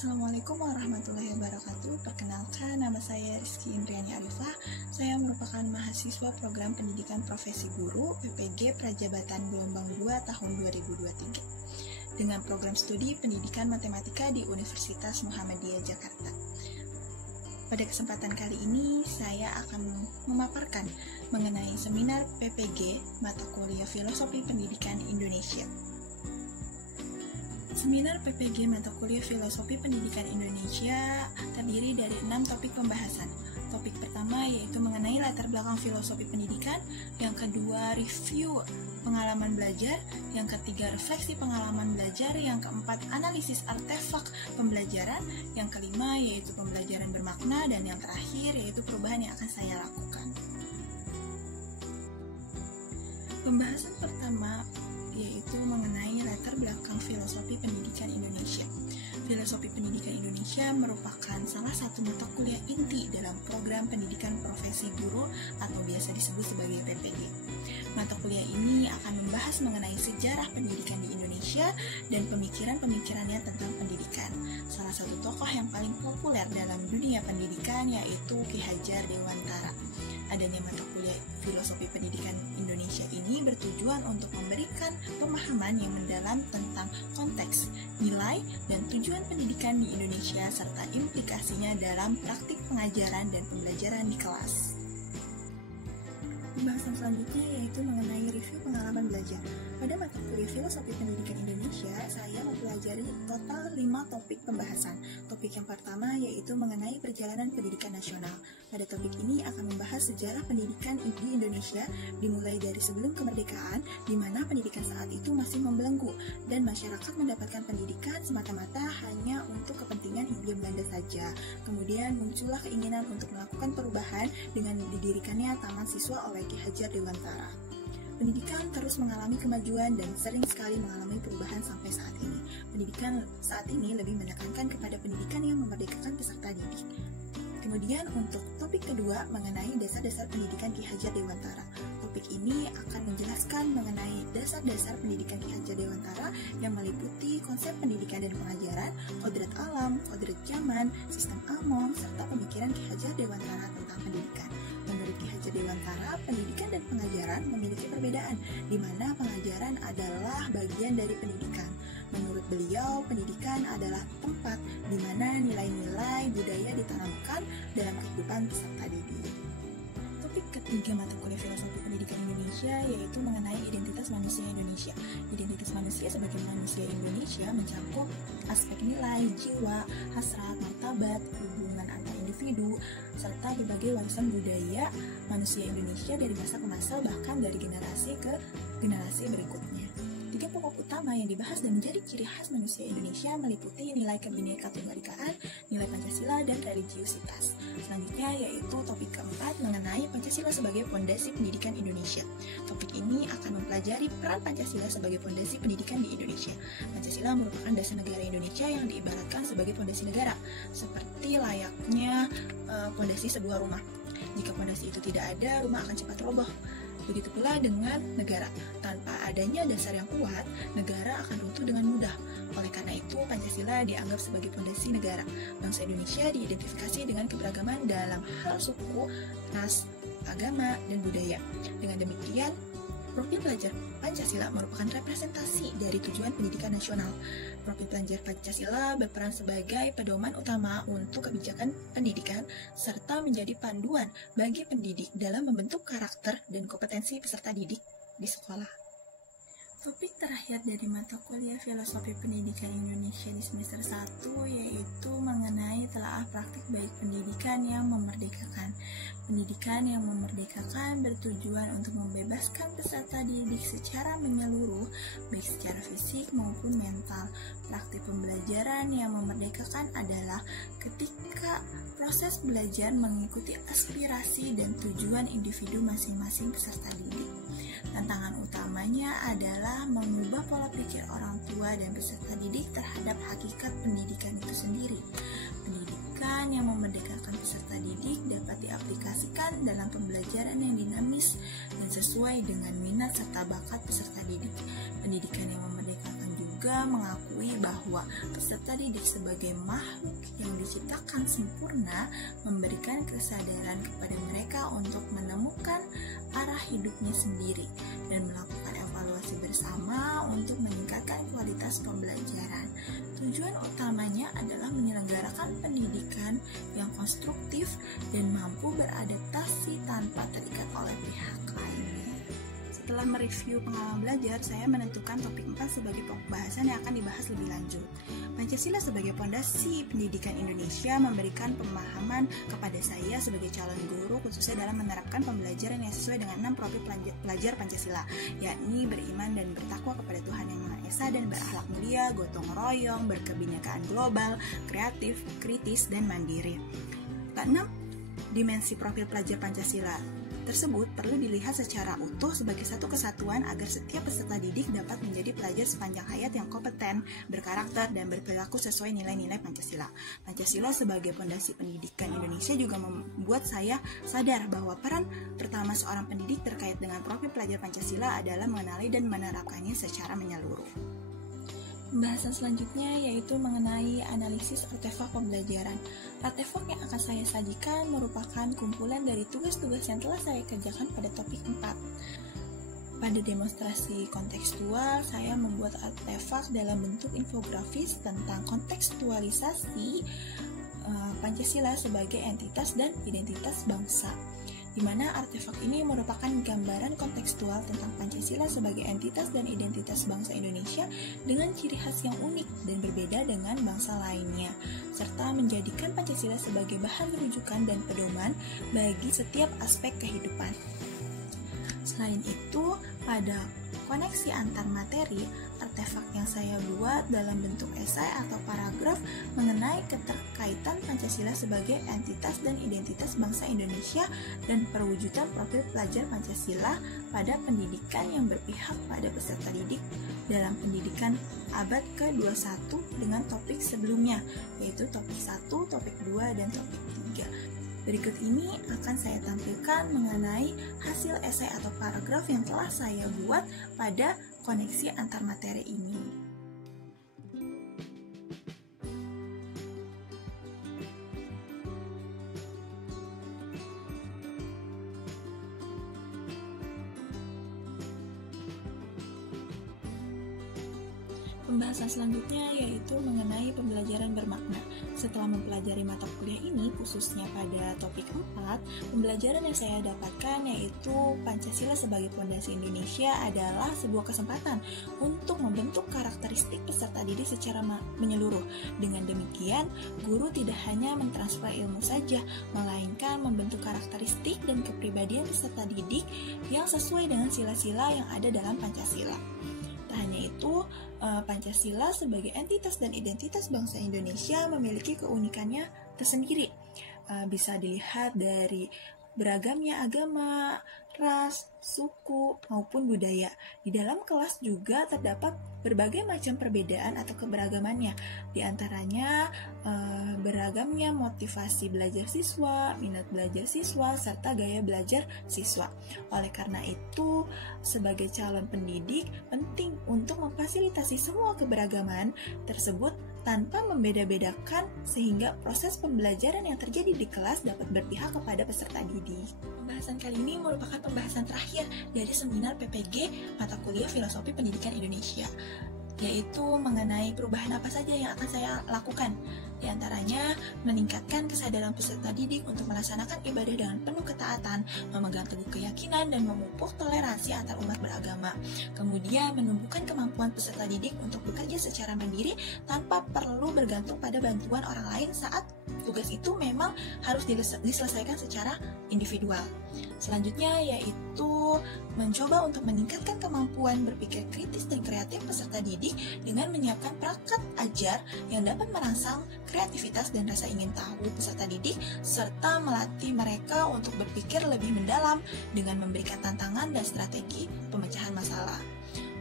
Assalamualaikum warahmatullahi wabarakatuh. Perkenalkan, nama saya Rizky Indriani Arifah. Saya merupakan mahasiswa program pendidikan profesi guru PPG Prajabatan Gelombang 2 tahun 2023 dengan program studi pendidikan matematika di Universitas Muhammadiyah Jakarta. Pada kesempatan kali ini, saya akan memaparkan mengenai seminar PPG Mata Kuliah Filosofi Pendidikan Indonesia. Seminar PPG Mata Kuliah Filosofi Pendidikan Indonesia terdiri dari 6 topik pembahasan. Topik pertama yaitu mengenai latar belakang filosofi pendidikan, yang kedua review pengalaman belajar, yang ketiga refleksi pengalaman belajar, yang keempat analisis artefak pembelajaran, yang kelima yaitu pembelajaran bermakna, dan yang terakhir yaitu perubahan yang akan saya lakukan. Pembahasan pertama yaitu mengenai latar belakang filosofi pendidikan Indonesia. Filosofi pendidikan Indonesia merupakan salah satu mata kuliah inti dalam program pendidikan profesi guru atau biasa disebut sebagai PPG. Mata kuliah ini akan membahas mengenai sejarah pendidikan di Indonesia dan pemikiran-pemikirannya tentang pendidikan. Salah satu tokoh yang paling populer dalam dunia pendidikan yaitu Ki Hajar Dewantara. Adanya mata kuliah filosofi pendidikan Indonesia ini bertujuan untuk memberikan pemahaman yang mendalam tentang konteks, nilai, dan tujuan pendidikan di Indonesia serta implikasinya dalam praktik pengajaran dan pembelajaran di kelas. Pembahasan selanjutnya yaitu mengenai review pengalaman belajar. Pada mata kuliah Filosofi Pendidikan Indonesia, saya mempelajari total 5 topik pembahasan. Topik yang pertama yaitu mengenai perjalanan pendidikan nasional. Pada topik ini akan membahas sejarah pendidikan di Indonesia dimulai dari sebelum kemerdekaan, di mana pendidikan saat itu masih membelenggu dan masyarakat mendapatkan pendidikan semata-mata hanya untuk kepentingan Hindia Belanda saja. Kemudian muncullah keinginan untuk melakukan perubahan dengan didirikannya Taman Siswa oleh Ki Hajar Dewantara. Pendidikan terus mengalami kemajuan dan sering sekali mengalami perubahan sampai saat ini. Pendidikan saat ini lebih menekankan kepada pendidikan yang memerdekakan peserta didik. Kemudian untuk topik kedua mengenai dasar-dasar pendidikan Ki Hajar Dewantara. Topik ini akan menjelaskan mengenai dasar-dasar pendidikan Ki Hajar Dewantara yang meliputi konsep pendidikan dan pengajaran, kodrat alam, kodrat zaman, sistem Among, serta pemikiran Ki Hajar Dewantara tentang pendidikan. Menurut Ki Hajar Dewantara, pendidikan dan pengajaran memiliki perbedaan, di mana pengajaran adalah bagian dari pendidikan. Menurut beliau, pendidikan adalah tempat di mana nilai-nilai budaya ditanamkan dalam kehidupan peserta didik. Topik ketiga mata kuliah Filosofi Pendidikan Indonesia yaitu mengenai identitas manusia Indonesia. Identitas manusia sebagai manusia Indonesia mencakup aspek nilai, jiwa, hasrat, martabat, hubungan antar individu, serta berbagai warisan budaya manusia Indonesia dari masa ke masa, bahkan dari generasi ke generasi berikutnya. 3 pokok utama yang dibahas dan menjadi ciri khas manusia Indonesia meliputi nilai Kebhinekaan Ketunggalaikaan, nilai Pancasila, dan religiusitas. Selanjutnya yaitu topik keempat mengenai Pancasila sebagai fondasi pendidikan Indonesia. Topik ini akan mempelajari peran Pancasila sebagai fondasi pendidikan di Indonesia. Pancasila merupakan dasar negara Indonesia yang diibaratkan sebagai fondasi negara, seperti layaknya fondasi sebuah rumah. Jika fondasi itu tidak ada, rumah akan cepat roboh. Begitu pula dengan negara. Tanpa adanya dasar yang kuat, negara akan runtuh dengan mudah. Oleh karena itu, Pancasila dianggap sebagai fondasi negara. Bangsa Indonesia diidentifikasi dengan keberagaman dalam hal suku, ras, agama, dan budaya. Dengan demikian, profil pelajar Pancasila merupakan representasi dari tujuan pendidikan nasional. Profil pelajar Pancasila berperan sebagai pedoman utama untuk kebijakan pendidikan serta menjadi panduan bagi pendidik dalam membentuk karakter dan kompetensi peserta didik di sekolah. Topik terakhir dari mata kuliah Filosofi Pendidikan Indonesia di semester 1 yaitu mengenai telaah praktik baik pendidikan yang memerdekakan. Pendidikan yang memerdekakan bertujuan untuk membebaskan peserta didik secara menyeluruh, baik secara fisik maupun mental. Praktik pembelajaran yang memerdekakan adalah ketika proses belajar mengikuti aspirasi dan tujuan individu masing-masing peserta didik. Tantangan utamanya adalah mengubah pola pikir orang tua dan peserta didik terhadap hakikat pendidikan itu sendiri. Pendidikan yang memerdekakan peserta didik dapat diaplikasikan dalam pembelajaran yang dinamis dan sesuai dengan minat serta bakat peserta didik. Pendidikan yang memerdekakan juga juga mengakui bahwa peserta didik sebagai makhluk yang diciptakan sempurna memberikan kesadaran kepada mereka untuk menemukan arah hidupnya sendiri dan melakukan evaluasi bersama untuk meningkatkan kualitas pembelajaran. Tujuan utamanya adalah menyelenggarakan pendidikan yang konstruktif dan mampu beradaptasi tanpa terikat oleh pihak lainnya. Setelah mereview pengalaman belajar, saya menentukan topik 4 sebagai pembahasan yang akan dibahas lebih lanjut. Pancasila sebagai pondasi pendidikan Indonesia memberikan pemahaman kepada saya sebagai calon guru, khususnya dalam menerapkan pembelajaran yang sesuai dengan 6 profil pelajar Pancasila, yakni beriman dan bertakwa kepada Tuhan Yang Maha Esa dan berakhlak mulia, gotong royong, berkebinekaan global, kreatif, kritis, dan mandiri. Keenam, dimensi profil pelajar Pancasila tersebut perlu dilihat secara utuh sebagai satu kesatuan agar setiap peserta didik dapat menjadi pelajar sepanjang hayat yang kompeten, berkarakter, dan berperilaku sesuai nilai-nilai Pancasila. Pancasila sebagai pondasi pendidikan Indonesia juga membuat saya sadar bahwa peran pertama seorang pendidik terkait dengan profil pelajar Pancasila adalah mengenali dan menerapkannya secara menyeluruh. Pembahasan selanjutnya yaitu mengenai analisis artefak pembelajaran. Artefak yang akan saya sajikan merupakan kumpulan dari tugas-tugas yang telah saya kerjakan pada topik 4. Pada demonstrasi kontekstual, saya membuat artefak dalam bentuk infografis tentang kontekstualisasi Pancasila sebagai entitas dan identitas bangsa, di mana artefak ini merupakan gambaran kontekstual tentang Pancasila sebagai entitas dan identitas bangsa Indonesia dengan ciri khas yang unik dan berbeda dengan bangsa lainnya, serta menjadikan Pancasila sebagai bahan rujukan dan pedoman bagi setiap aspek kehidupan. Selain itu, pada koneksi antar materi, artefak yang saya buat dalam bentuk esai atau paragraf mengenai keterkaitan Pancasila sebagai entitas dan identitas bangsa Indonesia dan perwujudan profil pelajar Pancasila pada pendidikan yang berpihak pada peserta didik dalam pendidikan abad ke-21 dengan topik sebelumnya, yaitu topik 1, topik 2, dan topik 3. Berikut ini akan saya tampilkan mengenai hasil esai atau paragraf yang telah saya buat pada koneksi antar materi ini. Pembahasan selanjutnya yaitu mengenai pembelajaran bermakna. Setelah mempelajari mata kuliah ini, khususnya pada topik 4, pembelajaran yang saya dapatkan yaitu Pancasila sebagai pondasi Indonesia adalah sebuah kesempatan untuk membentuk karakteristik peserta didik secara menyeluruh. Dengan demikian, guru tidak hanya mentransfer ilmu saja, melainkan membentuk karakteristik dan kepribadian peserta didik yang sesuai dengan sila-sila yang ada dalam Pancasila. Tak hanya itu, Pancasila sebagai entitas dan identitas bangsa Indonesia memiliki keunikannya tersendiri. Bisa dilihat dari beragamnya agama, ras, suku, maupun budaya. Di dalam kelas juga terdapat berbagai macam perbedaan atau keberagamannya. Di antaranya beragamnya motivasi belajar siswa, minat belajar siswa, serta gaya belajar siswa. Oleh karena itu, sebagai calon pendidik, penting untuk memfasilitasi semua keberagaman tersebut tanpa membeda-bedakan sehingga proses pembelajaran yang terjadi di kelas dapat berpihak kepada peserta didik. Pembahasan kali ini merupakan pembahasan terakhir dari seminar PPG mata kuliah Filosofi Pendidikan Indonesia, yaitu mengenai perubahan apa saja yang akan saya lakukan. Di antaranya, meningkatkan kesadaran peserta didik untuk melaksanakan ibadah dengan penuh ketaatan, memegang teguh keyakinan, dan memupuk toleransi antar umat beragama. Kemudian, menumbuhkan kemampuan peserta didik untuk bekerja secara mandiri tanpa perlu bergantung pada bantuan orang lain saat tugas itu memang harus diselesaikan secara individual. Selanjutnya yaitu mencoba untuk meningkatkan kemampuan berpikir kritis dan kreatif peserta didik dengan menyiapkan perangkat ajar yang dapat merangsang kreativitas dan rasa ingin tahu peserta didik, serta melatih mereka untuk berpikir lebih mendalam dengan memberikan tantangan dan strategi pemecahan masalah.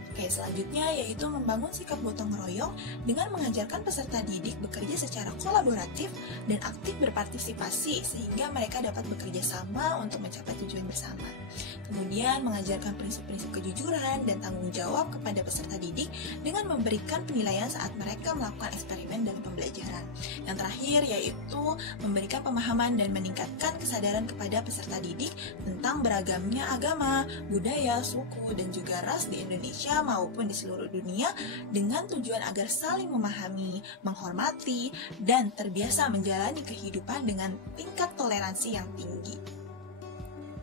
Oke, selanjutnya yaitu membangun sikap gotong royong dengan mengajarkan peserta didik bekerja secara kolaboratif dan aktif berpartisipasi sehingga mereka dapat bekerja sama untuk mencapai tujuan bersama. Kemudian mengajarkan prinsip-prinsip kejujuran dan tanggung jawab kepada peserta didik dengan memberikan penilaian saat mereka melakukan eksperimen dan pembelajaran. Yang terakhir yaitu memberikan pemahaman dan meningkatkan kesadaran kepada peserta didik tentang beragamnya agama, budaya, suku, dan juga ras di Indonesia maupun di seluruh dunia dengan tujuan agar saling memahami, menghormati, dan terbiasa menjalani kehidupan dengan tingkat toleransi yang tinggi.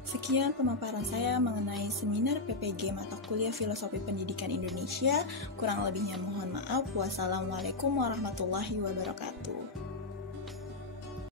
Sekian pemaparan saya mengenai seminar PPG mata kuliah Filosofi Pendidikan Indonesia. Kurang lebihnya mohon maaf. Wassalamualaikum warahmatullahi wabarakatuh.